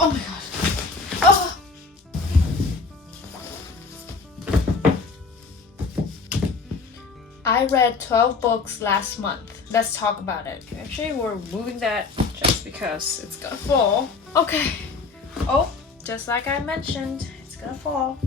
Oh my gosh. Oh. I read 12 books last month. Let's talk about it. Actually, we're moving that just because it's gonna fall. Okay. Oh, just like I mentioned, it's gonna fall.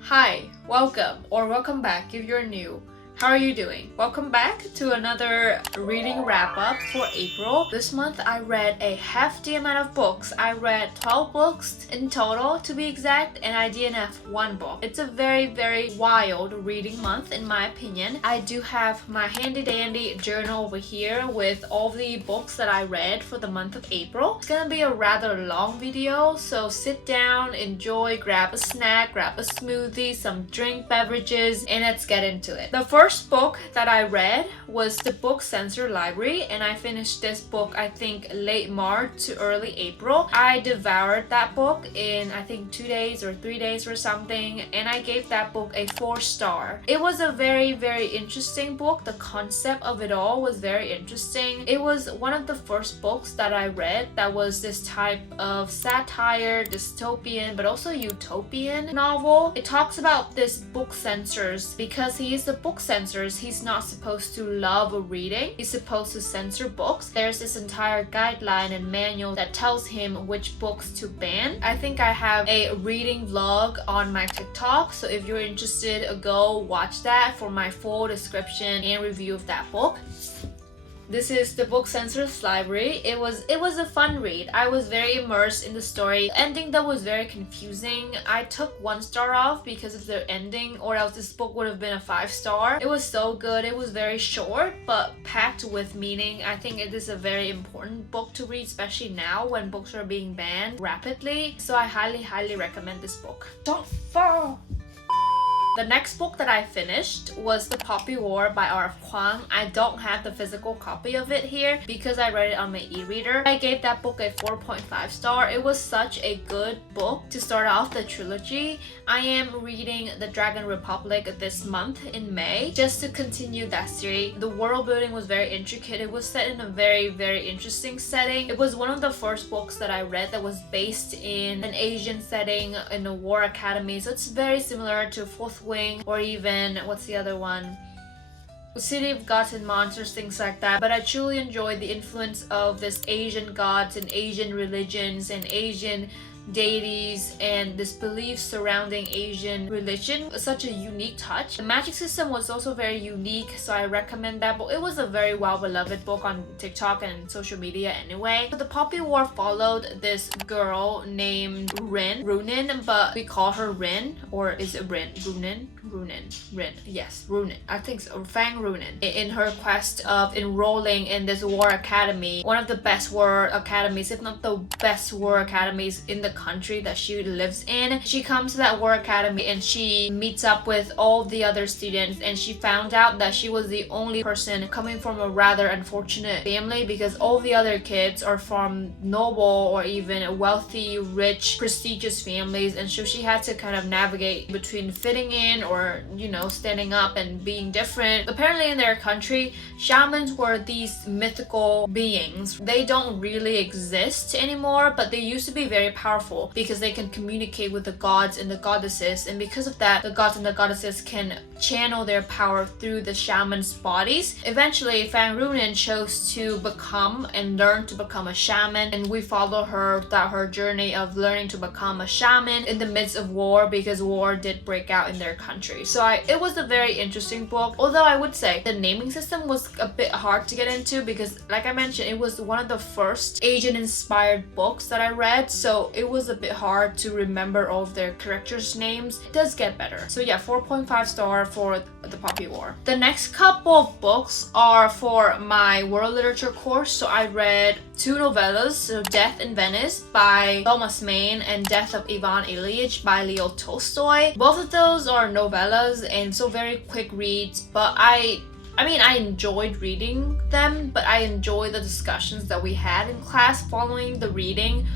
Hi, welcome back if you're new. How are you doing? Welcome back to another reading wrap-up for April. This month I read a hefty amount of books. I read 12 books in total to be exact, and I DNF one book. It's a very wild reading month in my opinion. I do have my handy dandy journal over here with all the books that I read for the month of April. It's gonna be a rather long video, so sit down, enjoy, grab a snack, grab a smoothie, some drink beverages, and let's get into it. The first book that I read was the Book Censor Library, and I finished this book I think late March to early April. I devoured that book in I think 2 days or 3 days or something, and I gave that book a 4-star. It was a very interesting book. The concept of it all was very interesting. It was one of the first books that I read that was this type of satire, dystopian, but also utopian novel. It talks about this book censors. Because he is a book censor, he's not supposed to love reading. He's supposed to censor books. There's this entire guideline and manual that tells him which books to ban. I think I have a reading vlog on my TikTok, so if you're interested, go watch that for my full description and review of that book. This is the Book Censor's Library. It was a fun read. I was very immersed in the story. The ending that was very confusing. I took 1 star off because of the ending, or else this book would have been a 5-star. It was so good. It was very short but packed with meaning. I think it is a very important book to read, especially now when books are being banned rapidly. So I highly recommend this book. Don't fall! The next book that I finished was The Poppy War by R.F. Kuang. I don't have the physical copy of it here because I read it on my e-reader. I gave that book a 4.5 star. It was such a good book to start off the trilogy. I am reading The Dragon Republic this month in May just to continue that series. The world building was very intricate. It was set in a very interesting setting. It was one of the first books that I read that was based in an Asian setting in a war academy. So it's very similar to Fourth Wing, or even what's the other one, City of Gods and Monsters, things like that. But I truly enjoyed the influence of this Asian gods and Asian religions and Asian deities and this belief surrounding Asian religion. Such a unique touch. The magic system was also very unique, so I recommend that book. It was a very well beloved book on TikTok and social media anyway. But The Poppy War followed this girl named Runin, but we call her Rin, or is it Rin? Rin. Yes, Runin. I think so. Fang Runin. In her quest of enrolling in this war academy, one of the best war academies, if not the best war academies in the country that she lives in. She comes to that war academy and she meets up with all the other students, and she found out that she was the only person coming from a rather unfortunate family because all the other kids are from noble or even wealthy, rich, prestigious families, and so she had to kind of navigate between fitting in or, you know, standing up and being different. Apparently in their country, shamans were these mythical beings. They don't really exist anymore, but they used to be very powerful because they can communicate with the gods and the goddesses, and because of that, the gods and the goddesses can channel their power through the shamans' bodies. Eventually, Fang Runin chose to become and learn to become a shaman, and we follow her throughout her journey of learning to become a shaman in the midst of war, because war did break out in their country. So it was a very interesting book, although I would say the naming system was a bit hard to get into because, like I mentioned, it was one of the first Asian-inspired books that I read, so it was a bit hard to remember all of their characters' names. It does get better. So yeah, 4.5 star for The Poppy War. The next couple of books are for my world literature course. So I read 2 novellas, so Death in Venice by Thomas Mann and Death of Ivan Ilyich by Leo Tolstoy. Both of those are novellas and so very quick reads, but I enjoyed reading them, but I enjoyed the discussions that we had in class following the reading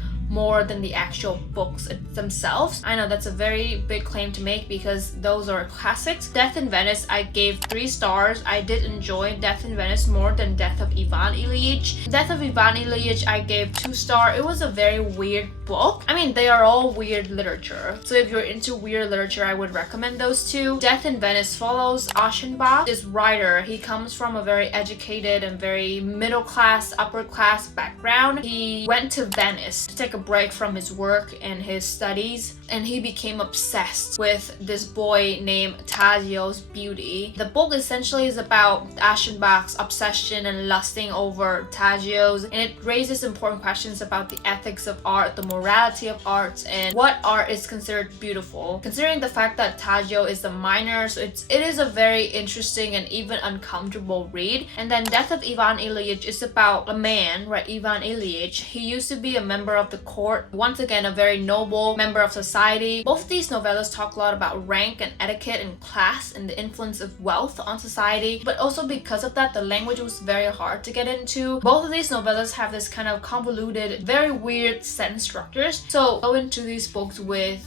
more than the actual books themselves. I know that's a very big claim to make because those are classics. Death in Venice, I gave 3 stars. I did enjoy Death in Venice more than Death of Ivan Ilyich. Death of Ivan Ilyich, I gave 2 stars. It was a very weird book. I mean, they are all weird literature. So if you're into weird literature, I would recommend those 2. Death in Venice follows Aschenbach, this writer. He comes from a very educated and very middle class, upper class background. He went to Venice to take a break from his work and his studies, and he became obsessed with this boy named Tadzio's beauty. The book essentially is about Aschenbach's obsession and lusting over Tadzio's, and it raises important questions about the ethics of art, the morality of art, and what art is considered beautiful. Considering the fact that Tadzio is a minor, so it is a very interesting and even uncomfortable read. And then Death of Ivan Ilyich is about a man, right? Ivan Ilyich. He used to be a member of the court, once again a very noble member of society. Both of these novellas talk a lot about rank and etiquette and class and the influence of wealth on society, but also because of that, the language was very hard to get into. Both of these novellas have this kind of convoluted, very weird sentence structures, so go into these books with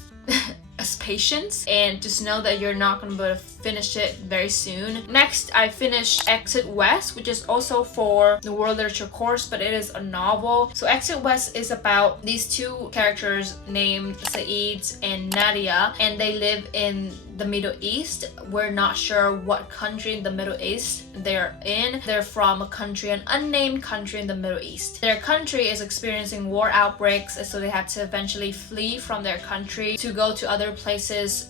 patience and just know that you're not going to be able to finish it very soon. Next, I finished Exit West, which is also for the world literature course, but it is a novel. So Exit West is about these 2 characters named Saeed and Nadia, and they live in the Middle East. We're not sure what country in the Middle East they're in. They're from a country, an unnamed country in the Middle East. Their country is experiencing war outbreaks, so they had to eventually flee from their country to go to other places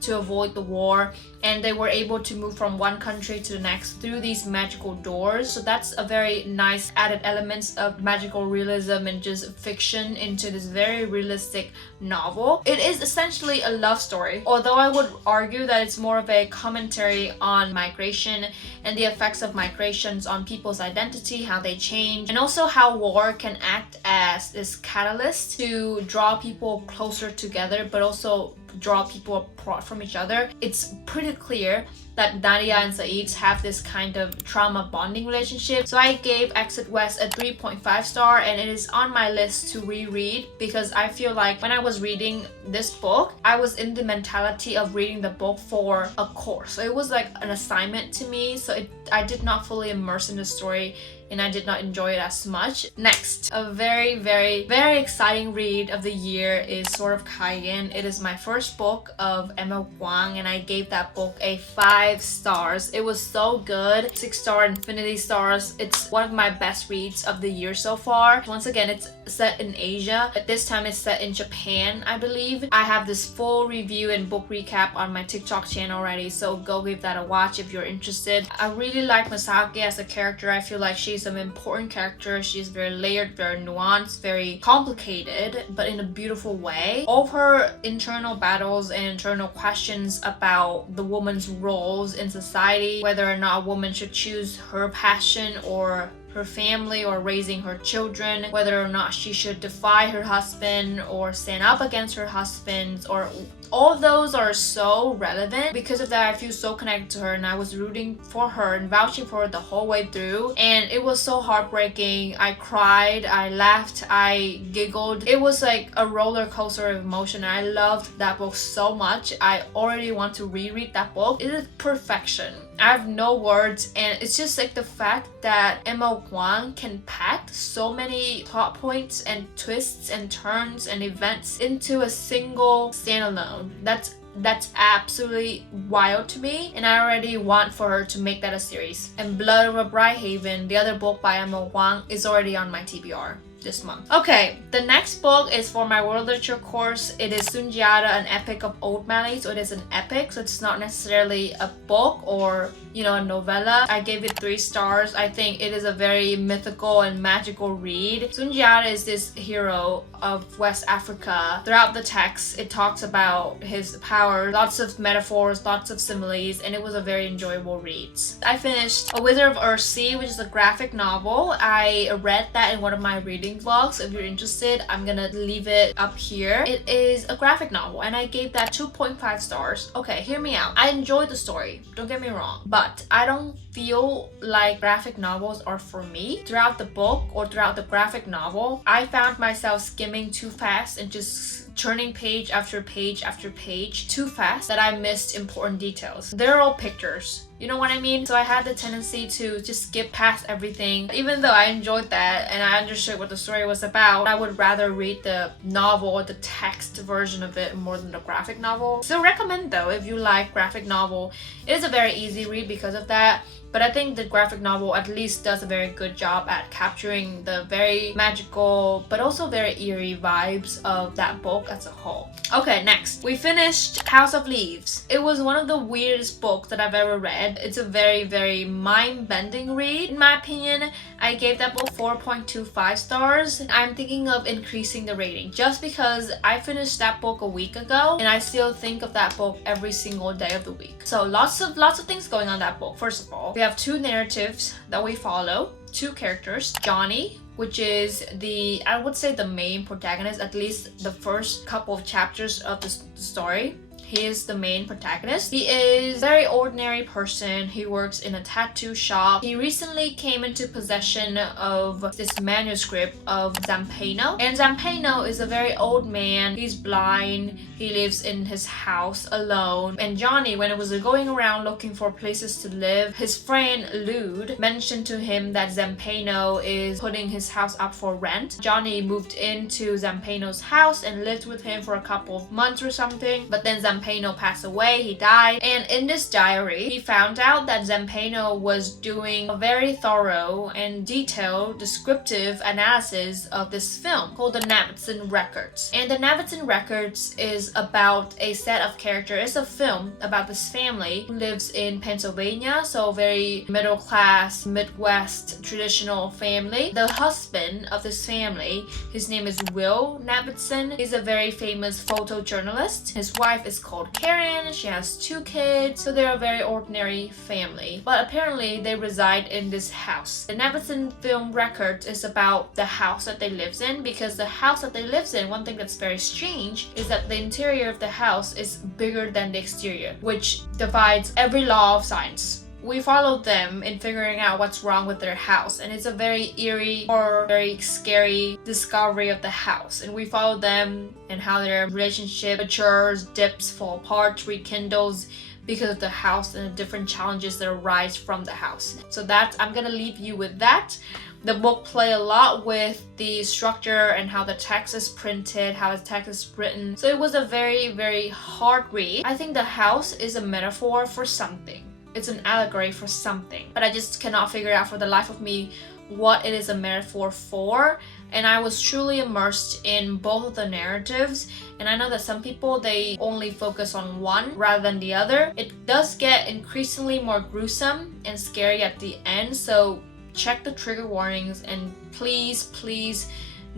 to avoid the war, and they were able to move from one country to the next through these magical doors. So that's a very nice added elements of magical realism and just fiction into this very realistic novel. It is essentially a love story, although I would argue that it's more of a commentary on migration and the effects of migrations on people's identity, how they change, and also how war can act as this catalyst to draw people closer together, but also draw people apart from each other. It's pretty clear that Nadia and Saeed have this kind of trauma bonding relationship. So I gave Exit West a 3.5 star, and it is on my list to reread because I feel like when I was reading this book, I was in the mentality of reading the book for a course. So it was like an assignment to me, so I did not fully immerse in the story and I did not enjoy it as much. Next, a very, very, very exciting read of the year is Sword of Kaigen. It is my first book of Emma Wang, and I gave that book a 5 stars. It was so good. 6-star infinity stars. It's one of my best reads of the year so far. Once again, it's set in Asia, but this time it's set in Japan, I believe. I have this full review and book recap on my TikTok channel already, so go give that a watch if you're interested. I really like Misaki as a character. I feel like she's an important character. She's very layered, very nuanced, very complicated, but in a beautiful way. All of her internal battles and internal questions about the woman's roles in society, whether or not a woman should choose her passion or her family or raising her children, whether or not she should defy her husband or stand up against her husband, or all of those are so relevant. Because of that, I feel so connected to her, and I was rooting for her and vouching for her the whole way through, and it was so heartbreaking. I cried, I laughed, I giggled. It was like a roller coaster of emotion. I loved that book so much. I already want to reread that book. It is perfection. I have no words, and it's just like the fact that Emma Wang can pack so many plot points and twists and turns and events into a single standalone. That's absolutely wild to me, and I already want for her to make that a series. And Blood Over Brighthaven, the other book by Emma Wang, is already on my TBR this month. Okay, the next book is for my world literature course. It is Sundiata, an epic of Old Mali. So it is an epic, so it's not necessarily a book or, you know, a novella. I gave it 3 stars. I think it is a very mythical and magical read. Sundiata is this hero of West Africa. Throughout the text, it talks about his power, lots of metaphors, lots of similes, and it was a very enjoyable read. I finished A Wizard of Earthsea, which is a graphic novel. I read that in one of my reading reading vlogs. If you're interested, I'm gonna leave it up here. It is a graphic novel and I gave that 2.5 stars. Okay, hear me out. I enjoyed the story, don't get me wrong, but I don't feel like graphic novels are for me. Throughout the book or throughout the graphic novel, I found myself skimming too fast and just turning page after page after page too fast that I missed important details. They're all pictures. You know what I mean? So I had the tendency to just skip past everything. Even though I enjoyed that and I understood what the story was about, I would rather read the novel or the text version of it more than the graphic novel. So recommend though if you like graphic novel. It is a very easy read because of that. But I think the graphic novel at least does a very good job at capturing the very magical but also very eerie vibes of that book as a whole. Okay, next. We finished House of Leaves. It was one of the weirdest books that I've ever read. It's a very mind-bending read. In my opinion, I gave that book 4.25 stars. I'm thinking of increasing the rating just because I finished that book a week ago and I still think of that book every single day of the week. So lots of things going on in that book. First of all, we have two narratives that we follow, two characters. Johnny, which is I would say the main protagonist, at least the first couple of chapters of the story. He is the main protagonist. He is a very ordinary person. He works in a tattoo shop. He recently came into possession of this manuscript of Zampano. And Zampano is a very old man. He's blind. He lives in his house alone. And Johnny, when he was going around looking for places to live, his friend Lude mentioned to him that Zampano is putting his house up for rent. Johnny moved into Zampano's house and lived with him for a couple of months or something. But then Zampano passed away, he died, and in this diary he found out that Zampano was doing a very thorough and detailed descriptive analysis of this film called the Navidson Records. And the Navidson Records is about a set of characters. It's a film about this family who lives in Pennsylvania, so very middle class, Midwest traditional family. The husband of this family, his name is Will Navidson. He's a very famous photojournalist. His wife is called Karen. She has 2 kids, so they're a very ordinary family. But apparently they reside in this house. The Navidson Film Records is about the house that they live in, because the house that they live in, one thing that's very strange is that the interior of the house is bigger than the exterior, which defies every law of science. We followed them in figuring out what's wrong with their house, and it's a very eerie or very scary discovery of the house. And we followed them and how their relationship matures, dips, fall apart, rekindles because of the house and the different challenges that arise from the house. So I'm gonna leave you with that. The book play a lot with the structure and how the text is printed, how the text is written. So it was a very hard read. I think the house is a metaphor for something. It's an allegory for something, but I just cannot figure out for the life of me what it is a metaphor for. And I was truly immersed in both of the narratives, and I know that some people, they only focus on one rather than the other. It does get increasingly more gruesome and scary at the end, so check the trigger warnings and please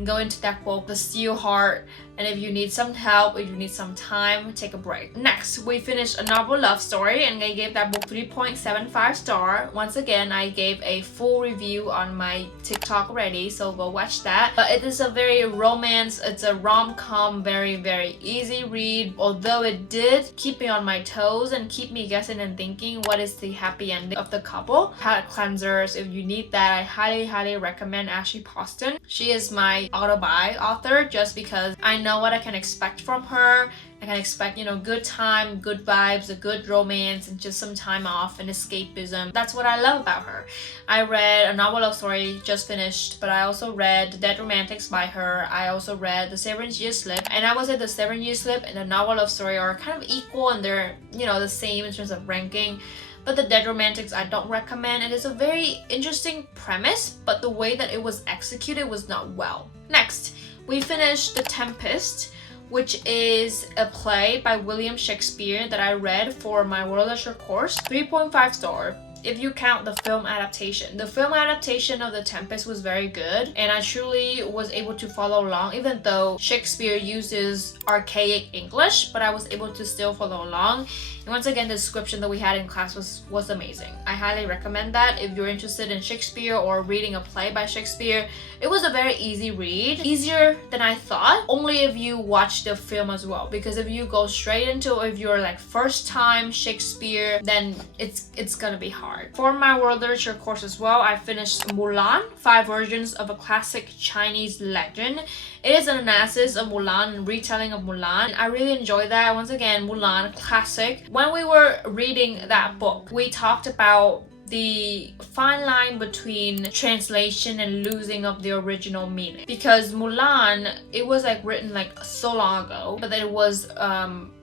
go into that book, The Steel Heart. And if you need some help, if you need some time, take a break. Next, we finished A Novel Love Story, and I gave that book 3.75 star. Once again, I gave a full review on my TikTok already, so go watch that. But it is a very romance, it's a rom-com, very easy read. Although it did keep me on my toes and keep me guessing and thinking what is the happy ending of the couple. Palette cleansers, if you need that, I highly recommend Ashley Poston. She is my autobi author just because I know what I can expect from her. I can expect, good time, good vibes, a good romance, and just some time off and escapism. That's what I love about her. I read A Novel Love Story, just finished, but I also read The Dead Romantics by her. I also read The 7-Year Slip, and I would say The 7-Year Slip and The Novel Love Story are kind of equal, and they're, the same in terms of ranking. But The Dead Romantics I don't recommend. It is a very interesting premise, but the way that it was executed was not well. Next, we finished The Tempest, which is a play by William Shakespeare that I read for my World Literature course. 3.5 star. if you count the film adaptation. The film adaptation of The Tempest was very good, and I truly was able to follow along, even though Shakespeare uses archaic English, but I was able to still follow along. And once again, the description that we had in class was amazing. I highly recommend that if you're interested in Shakespeare or reading a play by Shakespeare. It was a very easy read, easier than I thought, only if you watch the film as well, because if you go straight into it, if you're like first time Shakespeare, then it's gonna be hard. For my world literature course as well, I finished Mulan, 5 versions of a classic Chinese legend. It is an analysis of Mulan and retelling of Mulan. I really enjoyed that. Once again, Mulan, classic. When we were reading that book, we talked about the fine line between translation and losing of the original meaning, because Mulan, it was like written like so long ago, but then it was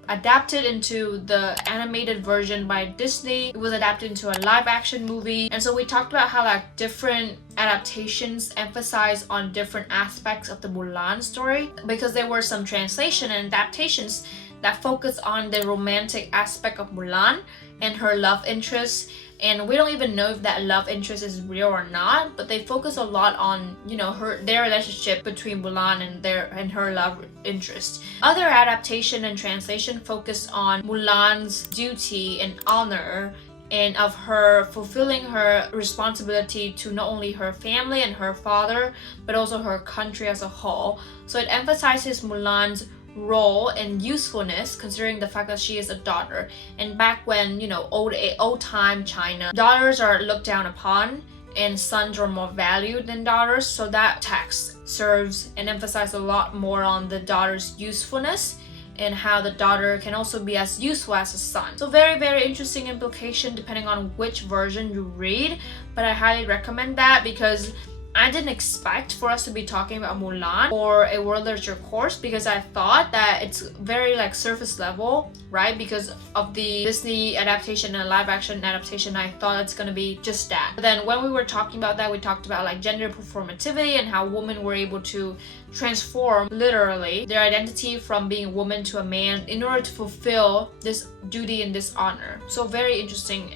adapted into the animated version by Disney. It was adapted into a live action movie, and so we talked about how like different adaptations emphasize on different aspects of the Mulan story, because there were some translation and adaptations that focus on the romantic aspect of Mulan and her love interest. And we don't even know if that love interest is real or not, but they focus a lot on, you know, their relationship between Mulan and her love interest. Other adaptation and translation focus on Mulan's duty and honor, and of her fulfilling her responsibility to not only her family and her father, but also her country as a whole. So it emphasizes Mulan's role and usefulness, considering the fact that she is a daughter. And back when, you know, old time China, daughters are looked down upon and sons are more valued than daughters, so that text serves and emphasizes a lot more on the daughter's usefulness and how the daughter can also be as useful as a son. So very, very interesting implication depending on which version you read, but I highly recommend that, because I didn't expect for us to be talking about Mulan or a world literature course, because I thought that it's very like surface level, right? Because of the Disney adaptation and live action adaptation, I thought it's gonna be just that. But then when we were talking about that, we talked about like gender performativity and how women were able to transform literally their identity from being a woman to a man in order to fulfill this duty and this honor. So very interesting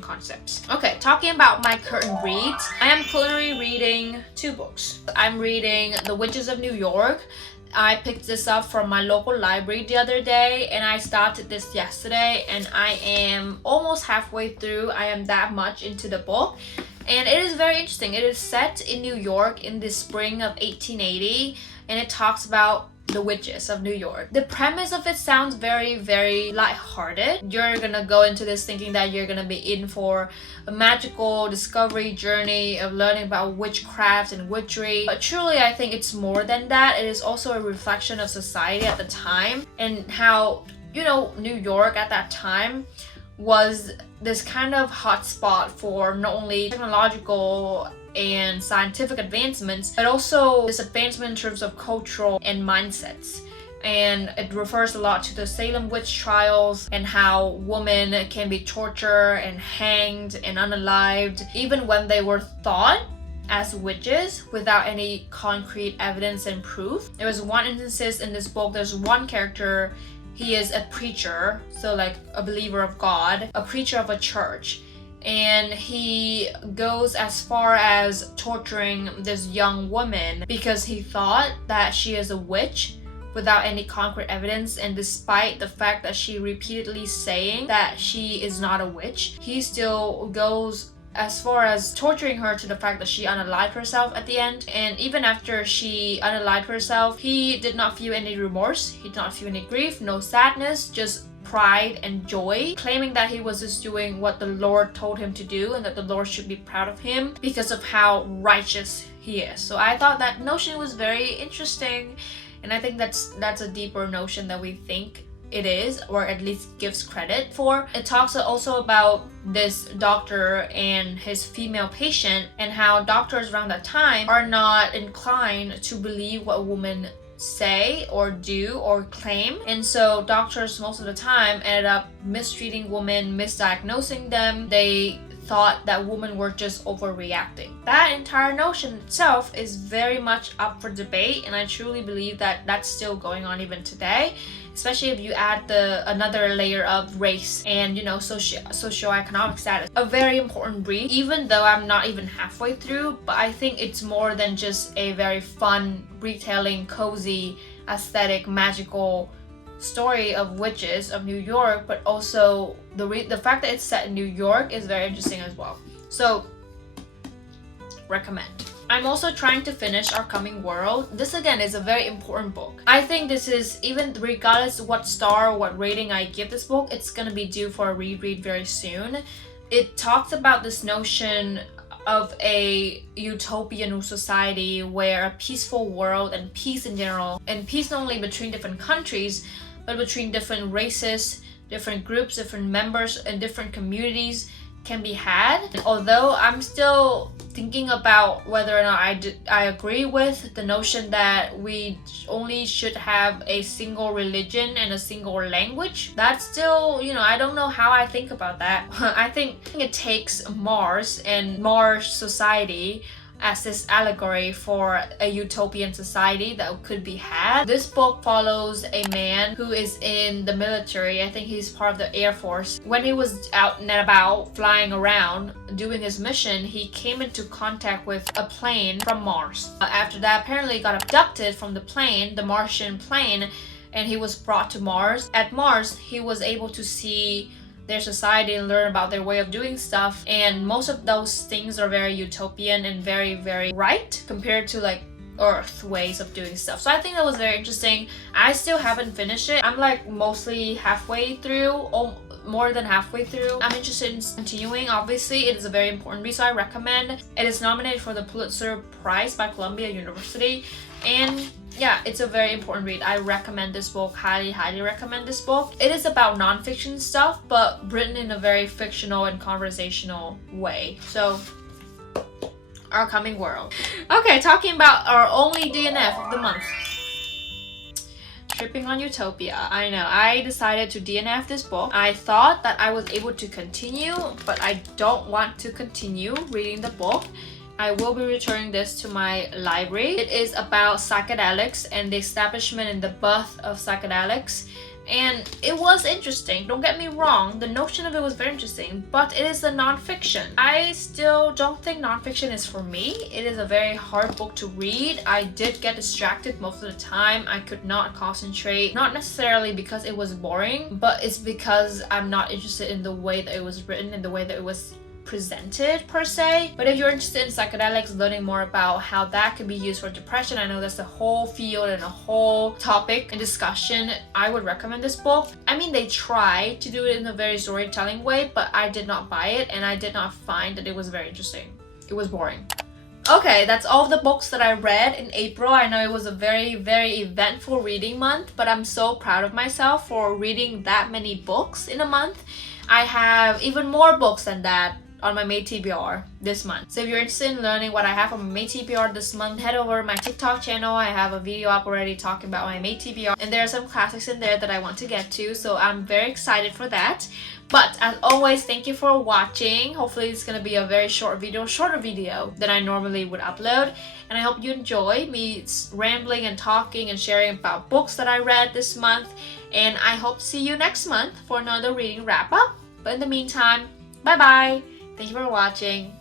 concepts. Okay, talking about my current reads, I am currently reading 2 books. I'm reading The Witches of New York. I picked this up from my local library the other day, and I started this yesterday, and I am almost halfway through. I am that much into the book, and it is very interesting. It is set in New York in the spring of 1880, and it talks about the witches of New York. The premise of it sounds very, very lighthearted. You're gonna go into this thinking that you're gonna be in for a magical discovery journey of learning about witchcraft and witchery. But truly, I think it's more than that. It is also a reflection of society at the time and how, you know, New York at that time was this kind of hotspot for not only technological and scientific advancements, but also this advancement in terms of cultural and mindsets. And it refers a lot to the Salem witch trials and how women can be tortured and hanged and unalived even when they were thought as witches without any concrete evidence and proof. There was one instance in this book, there's one character, he is a preacher, so like a believer of God, a preacher of a church. And he goes as far as torturing this young woman because he thought that she is a witch without any concrete evidence, and despite the fact that she repeatedly saying that she is not a witch, he still goes as far as torturing her to the fact that she unalived herself at the end. And even after she unalived herself, he did not feel any remorse, he did not feel any grief, no sadness, just pride and joy, claiming that he was just doing what the Lord told him to do and that the Lord should be proud of him because of how righteous he is. So I thought that notion was very interesting, and I think that's a deeper notion that we think it is, or at least gives credit for. It talks also about this doctor and his female patient and how doctors around that time are not inclined to believe what women say or do or claim, and so doctors most of the time ended up mistreating women, misdiagnosing them. They thought that women were just overreacting. That entire notion itself is very much up for debate, and I truly believe that that's still going on even today, especially if you add another layer of race and, you know, socioeconomic status. A very important read, even though I'm not even halfway through, but I think it's more than just a very fun, retelling, cozy, aesthetic, magical story of witches of New York, but also the fact that it's set in New York is very interesting as well. So, recommend. I'm also trying to finish Our Coming World. This again is a very important book. I think this is, even regardless of what star or what rating I give this book, it's gonna be due for a reread very soon. It talks about this notion of a utopian society where a peaceful world and peace in general, and peace not only between different countries, but between different races, different groups, different members, and different communities can be had. And although I'm still thinking about whether or not I agree with the notion that we only should have a single religion and a single language, that's still, you know, I don't know how I think about that. I think it takes Mars and Mars society as this allegory for a utopian society that could be had. This book follows a man who is in the military. I think he's part of the Air Force. When he was out and about flying around doing his mission, he came into contact with a plane from Mars. After that, apparently got abducted from the plane, the Martian plane, and he was brought to Mars. At Mars, he was able to see their society and learn about their way of doing stuff, and most of those things are very utopian and very, very right compared to like Earth ways of doing stuff. So I think that was very interesting. I still haven't finished it. I'm like mostly halfway through, or more than halfway through. I'm interested in continuing. Obviously, it is a very important read, so I recommend. It is nominated for the Pulitzer Prize by Columbia University, and yeah, it's a very important read. I recommend this book, highly recommend this book. It is about nonfiction stuff, but written in a very fictional and conversational way. So, Our Coming World. Okay, talking about our only DNF of the month. Tripping on Utopia. I know, I decided to DNF this book. I thought that I was able to continue, but I don't want to continue reading the book. I will be returning this to my library. It is about psychedelics and the establishment and the birth of psychedelics. And it was interesting, don't get me wrong, the notion of it was very interesting, but it is a nonfiction. I still don't think nonfiction is for me. It is a very hard book to read. I did get distracted most of the time. I could not concentrate, not necessarily because it was boring, but it's because I'm not interested in the way that it was written and the way that it was presented per se. But if you're interested in psychedelics, learning more about how that could be used for depression, I know that's a whole field and a whole topic and discussion, I would recommend this book. I mean, they try to do it in a very storytelling way, but I did not buy it, and I did not find that it was very interesting. It was boring. Okay, that's all of the books that I read in April. I know it was a very, very eventful reading month, but I'm so proud of myself for reading that many books in a month. I have even more books than that on my May TBR this month. So if you're interested in learning what I have on my May TBR this month, head over to my TikTok channel. I have a video up already talking about my May TBR, and there are some classics in there that I want to get to, so I'm very excited for that. But as always, thank you for watching. Hopefully it's gonna be a very shorter video than I normally would upload, and I hope you enjoy me rambling and talking and sharing about books that I read this month, and I hope to see you next month for another reading wrap up. But in the meantime, bye bye. Thank you for watching.